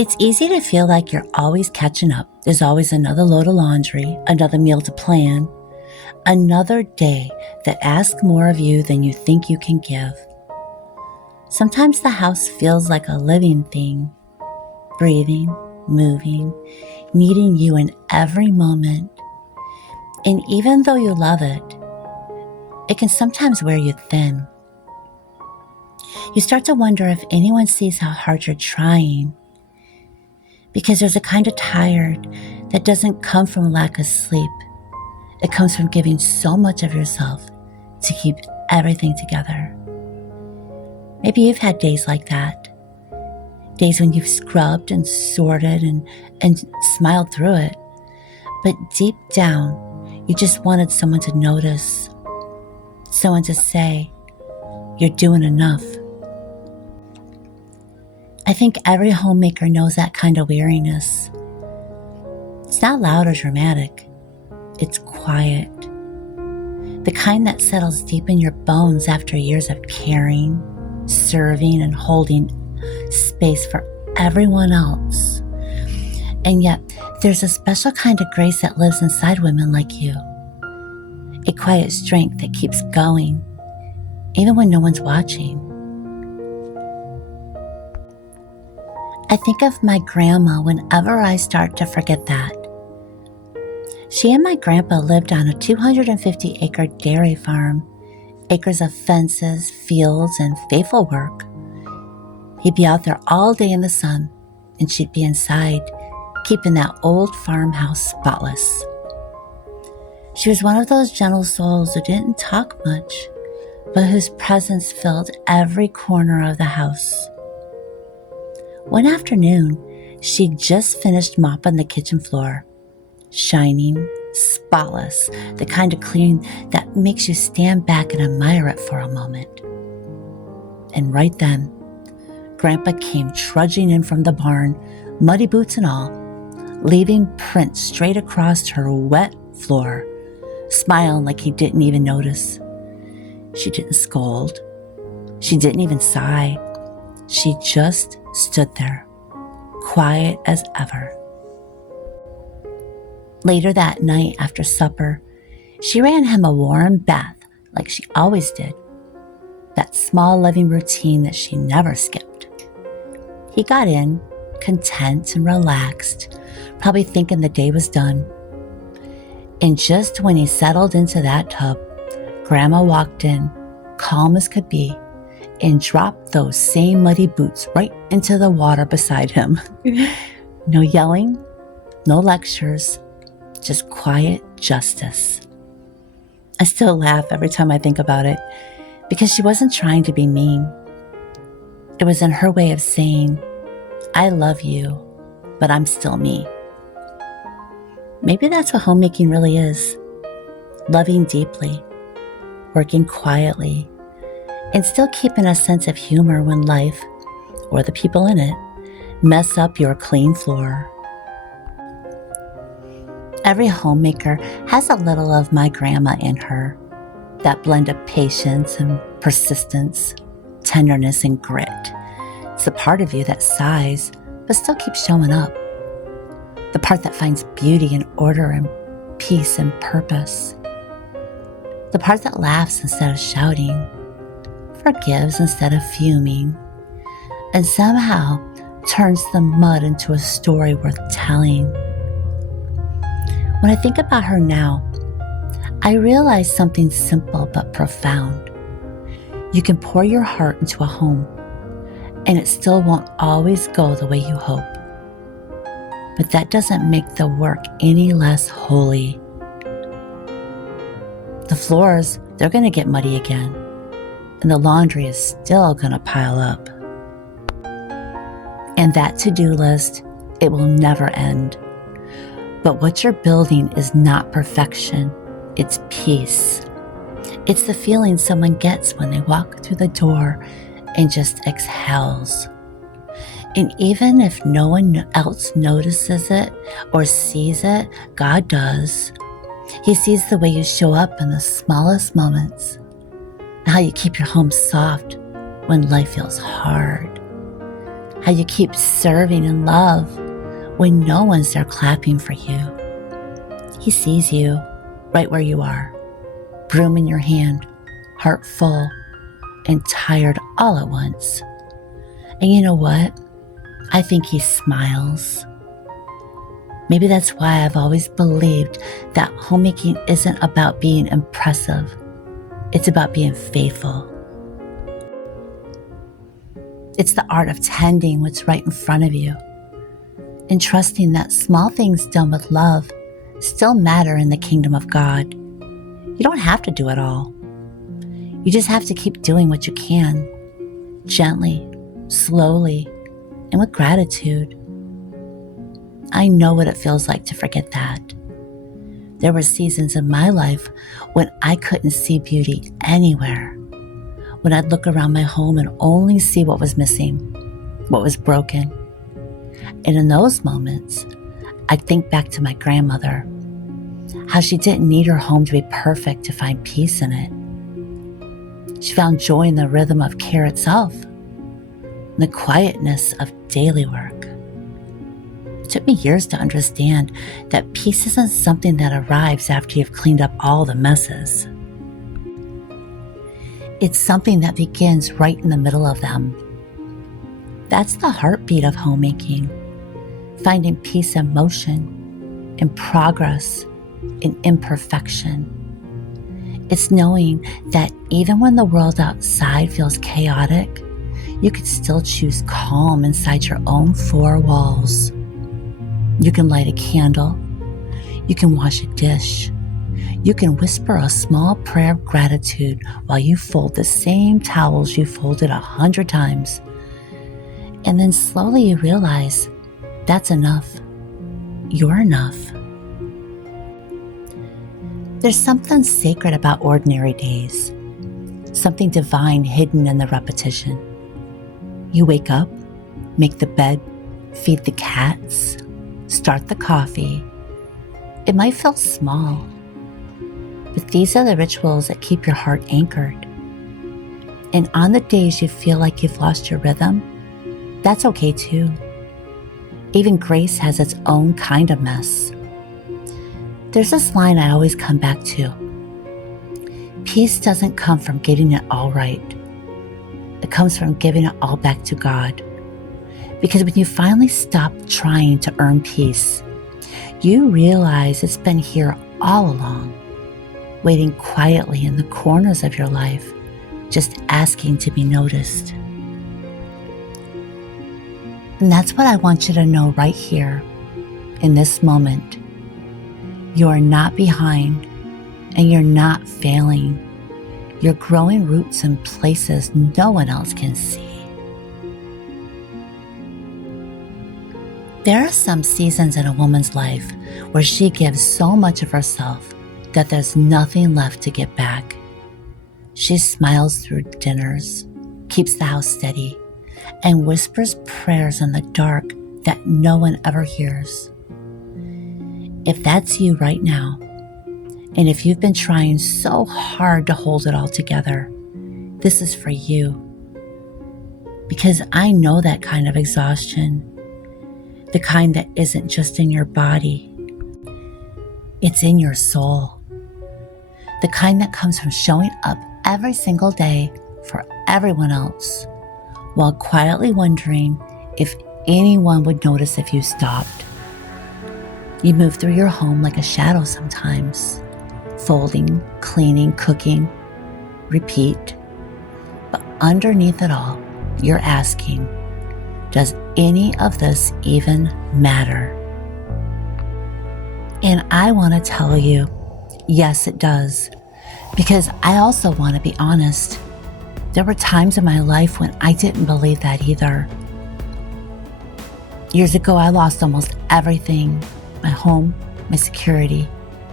It's easy to feel like you're always catching up. There's always another load of laundry, another meal to plan, another day that asks more of you than you think you can give. Sometimes the house feels like a living thing, breathing, moving, needing you in every moment. And even though you love it, it can sometimes wear you thin. You start to wonder if anyone sees how hard you're trying, because there's a kind of tired that doesn't come from lack of sleep. It comes from giving so much of yourself to keep everything together. Maybe you've had days like that. Days when you've scrubbed and sorted and smiled through it. But deep down, you just wanted someone to notice, someone to say, "You're doing enough." I think every homemaker knows that kind of weariness. It's not loud or dramatic. It's quiet. The kind that settles deep in your bones after years of caring, serving, and holding space for everyone else. And yet, there's a special kind of grace that lives inside women like you. A quiet strength that keeps going, even when no one's watching. I think of my grandma whenever I start to forget that. She and my grandpa lived on a 250-acre dairy farm, acres of fences, fields, and faithful work. He'd be out there all day in the sun, and she'd be inside, keeping that old farmhouse spotless. She was one of those gentle souls who didn't talk much, but whose presence filled every corner of the house. One afternoon, she'd just finished mopping the kitchen floor, shining, spotless, the kind of clean that makes you stand back and admire it for a moment. And right then, Grandpa came trudging in from the barn, muddy boots and all, leaving prints straight across her wet floor, smiling like he didn't even notice. She didn't scold. She didn't even sigh. She just stood there, quiet as ever. Later that night after supper, she ran him a warm bath like she always did, that small loving routine that she never skipped. He got in, content and relaxed, probably thinking the day was done. And just when he settled into that tub, Grandma walked in, calm as could be, and dropped those same muddy boots right into the water beside him. No yelling, no lectures, just quiet justice. I still laugh every time I think about it, because she wasn't trying to be mean. It was in her way of saying, "I love you, but I'm still me." Maybe that's what homemaking really is. Loving deeply, working quietly, and still keeping a sense of humor when life, or the people in it, mess up your clean floor. Every homemaker has a little of my grandma in her, that blend of patience and persistence, tenderness and grit. It's the part of you that sighs, but still keeps showing up. The part that finds beauty and order and peace and purpose. The part that laughs instead of shouting, forgives instead of fuming, and somehow turns the mud into a story worth telling. When I think about her now, I realize something simple but profound. You can pour your heart into a home, and it still won't always go the way you hope. But that doesn't make the work any less holy. The floors, they're going to get muddy again, and the laundry is still going to pile up. And that to-do list, it will never end. But what you're building is not perfection, it's peace. It's the feeling someone gets when they walk through the door and just exhales. And even if no one else notices it or sees it, God does. He sees the way you show up in the smallest moments, how you keep your home soft when life feels hard, how you keep serving in love when no one's there clapping for you. He sees you right where you are, broom in your hand, heart full and tired all at once. And you know what? I think he smiles. Maybe that's why I've always believed that homemaking isn't about being impressive. It's about being faithful. It's the art of tending what's right in front of you and trusting that small things done with love still matter in the kingdom of God. You don't have to do it all. You just have to keep doing what you can, gently, slowly, and with gratitude. I know what it feels like to forget that. There were seasons in my life when I couldn't see beauty anywhere, when I'd look around my home and only see what was missing, what was broken. And in those moments, I'd think back to my grandmother, how she didn't need her home to be perfect to find peace in it. She found joy in the rhythm of care itself, in the quietness of daily work. It took me years to understand that peace isn't something that arrives after you've cleaned up all the messes. It's something that begins right in the middle of them. That's the heartbeat of homemaking, finding peace in motion, in progress, in imperfection. It's knowing that even when the world outside feels chaotic, you can still choose calm inside your own four walls. You can light a candle. You can wash a dish. You can whisper a small prayer of gratitude while you fold the same towels you folded 100 times. And then slowly you realize that's enough. You're enough. There's something sacred about ordinary days, something divine hidden in the repetition. You wake up, make the bed, feed the cats, start the coffee. It might feel small, but these are the rituals that keep your heart anchored. And on the days you feel like you've lost your rhythm, that's okay too. Even grace has its own kind of mess. There's this line I always come back to. Peace doesn't come from getting it all right. It comes from giving it all back to God. Because when you finally stop trying to earn peace, you realize it's been here all along, waiting quietly in the corners of your life, just asking to be noticed. And that's what I want you to know right here, in this moment. You are not behind, and you're not failing. You're growing roots in places no one else can see. There are some seasons in a woman's life where she gives so much of herself that there's nothing left to give back. She smiles through dinners, keeps the house steady, and whispers prayers in the dark that no one ever hears. If that's you right now, and if you've been trying so hard to hold it all together, this is for you. Because I know that kind of exhaustion, the kind that isn't just in your body, it's in your soul. The kind that comes from showing up every single day for everyone else, while quietly wondering if anyone would notice if you stopped. You move through your home like a shadow sometimes, folding, cleaning, cooking, repeat. But underneath it all, you're asking, does any of this even matter? And I want to tell you, yes, it does. Because I also want to be honest. There were times in my life when I didn't believe that either. Years ago, I lost almost everything. My home, my security,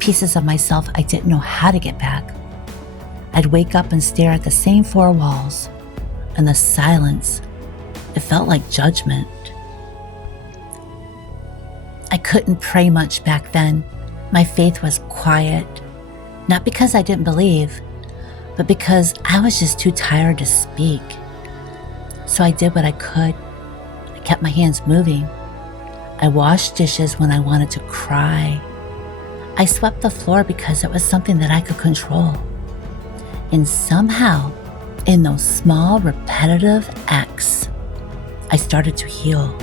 pieces of myself I didn't know how to get back. I'd wake up and stare at the same four walls, and the silence, it felt like judgment. I couldn't pray much back then. My faith was quiet, not because I didn't believe, but because I was just too tired to speak. So I did what I could. kept my hands moving. I washed dishes when I wanted to cry. I swept the floor because it was something that I could control. And somehow, in those small, repetitive acts, I started to heal.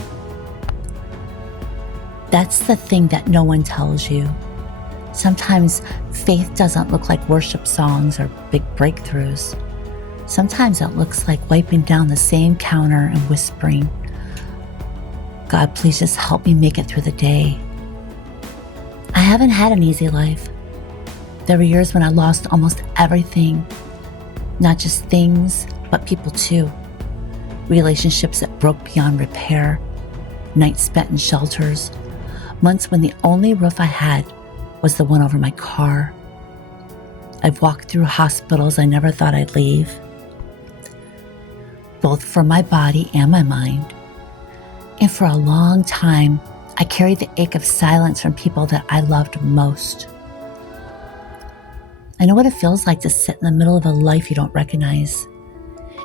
That's the thing that no one tells you. Sometimes faith doesn't look like worship songs or big breakthroughs. Sometimes it looks like wiping down the same counter and whispering, "God, please just help me make it through the day." I haven't had an easy life. There were years when I lost almost everything, not just things, but people too. Relationships that broke beyond repair, nights spent in shelters, months when the only roof I had was the one over my car. I've walked through hospitals I never thought I'd leave, both for my body and my mind. And for a long time, I carried the ache of silence from people that I loved most. I know what it feels like to sit in the middle of a life you don't recognize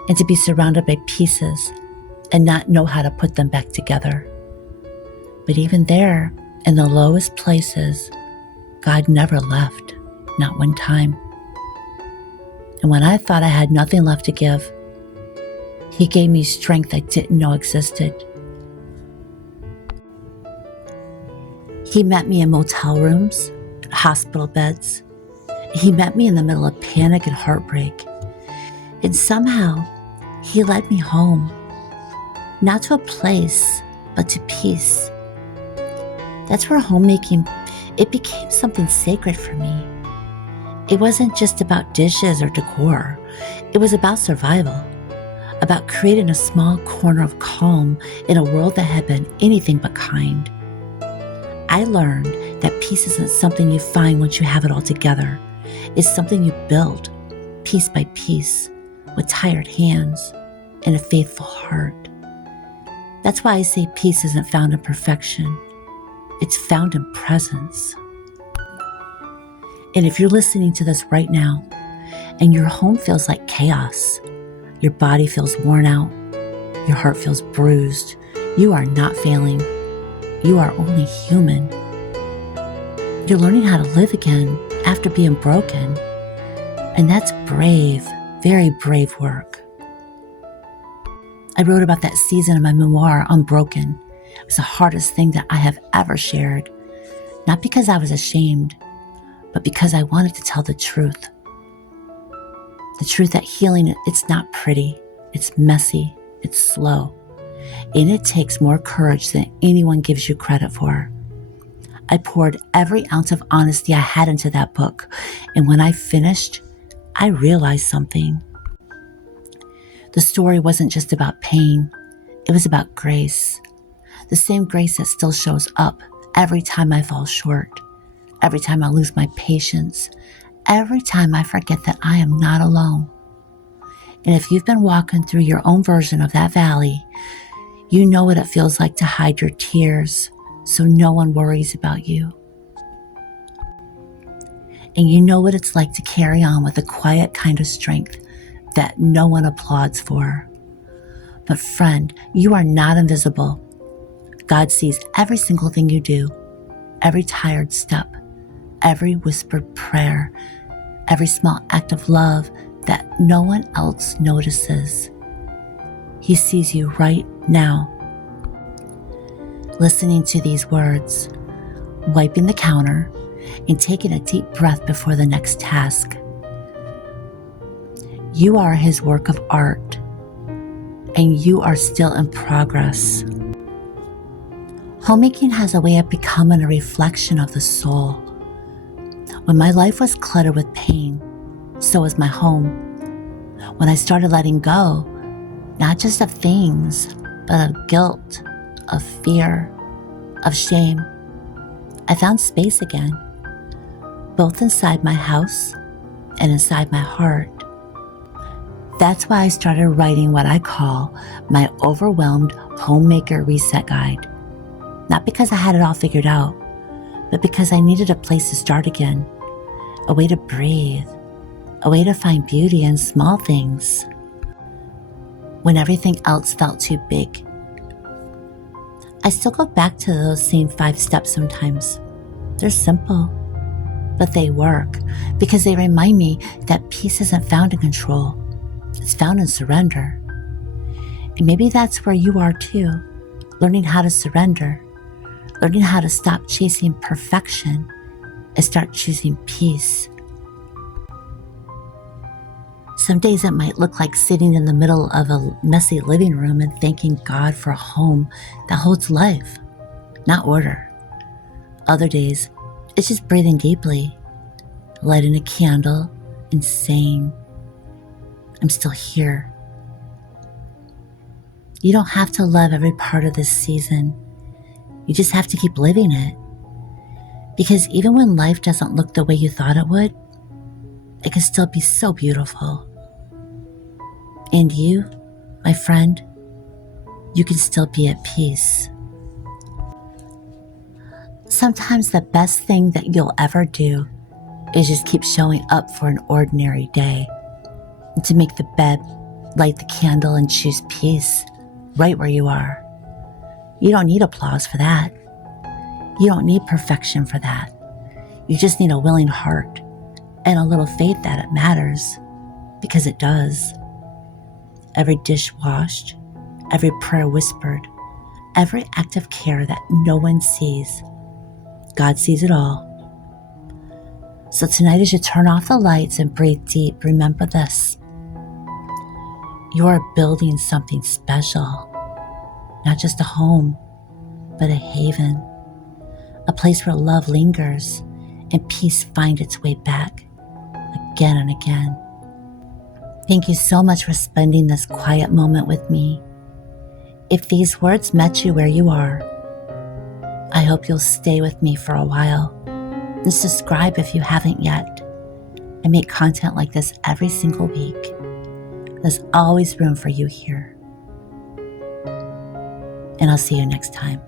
and to be surrounded by pieces and not know how to put them back together. But even there, in the lowest places, God never left, not one time. And when I thought I had nothing left to give, He gave me strength I didn't know existed. He met me in motel rooms, hospital beds. He met me in the middle of panic and heartbreak. And somehow, He led me home, not to a place, but to peace. That's where homemaking, it became something sacred for me. It wasn't just about dishes or decor. It was about survival, about creating a small corner of calm in a world that had been anything but kind. I learned that peace isn't something you find once you have it all together. It's something you build, piece by piece, with tired hands and a faithful heart. That's why I say peace isn't found in perfection. It's found in presence. And if you're listening to this right now and your home feels like chaos, your body feels worn out, your heart feels bruised, you are not failing. You are only human. You're learning how to live again after being broken. And that's brave, very brave work. I wrote about that season in my memoir, Unbroken. It was the hardest thing that I have ever shared. Not because I was ashamed, but because I wanted to tell the truth. The truth that healing, it's not pretty, it's messy, it's slow. And it takes more courage than anyone gives you credit for. I poured every ounce of honesty I had into that book. And when I finished, I realized something. The story wasn't just about pain. It was about grace. The same grace that still shows up every time I fall short, every time I lose my patience, every time I forget that I am not alone. And if you've been walking through your own version of that valley, you know what it feels like to hide your tears so no one worries about you. And you know what it's like to carry on with a quiet kind of strength that no one applauds for. But friend, you are not invisible. God sees every single thing you do, every tired step, every whispered prayer, every small act of love that no one else notices. He sees you right now. Listening to these words, wiping the counter, and taking a deep breath before the next task. You are His work of art, and you are still in progress. Homemaking has a way of becoming a reflection of the soul. When my life was cluttered with pain, so was my home. When I started letting go, not just of things, but of guilt, of fear, of shame, I found space again, both inside my house and inside my heart. That's why I started writing what I call my overwhelmed homemaker reset guide. Not because I had it all figured out, but because I needed a place to start again, a way to breathe, a way to find beauty in small things when everything else felt too big. I still go back to those same 5 steps sometimes. They're simple, but they work because they remind me that peace isn't found in control. It's found in surrender. And maybe that's where you are too, learning how to surrender, learning how to stop chasing perfection and start choosing peace. Some days it might look like sitting in the middle of a messy living room and thanking God for a home that holds life, not order. Other days, it's just breathing deeply, lighting a candle, and saying, I'm still here. You don't have to love every part of this season. You just have to keep living it. Because even when life doesn't look the way you thought it would, it can still be so beautiful. And you, my friend, you can still be at peace. Sometimes the best thing that you'll ever do is just keep showing up for an ordinary day. And to make the bed, light the candle, and choose peace right where you are. You don't need applause for that. You don't need perfection for that. You just need a willing heart and a little faith that it matters, because it does. Every dish washed, every prayer whispered, every act of care that no one sees, God sees it all. So tonight, as you turn off the lights and breathe deep, remember this. You are building something special, not just a home, but a haven, a place where love lingers and peace finds its way back again and again. Thank you so much for spending this quiet moment with me. If these words met you where you are, I hope you'll stay with me for a while and subscribe if you haven't yet. I make content like this every single week. There's always room for you here. And I'll see you next time.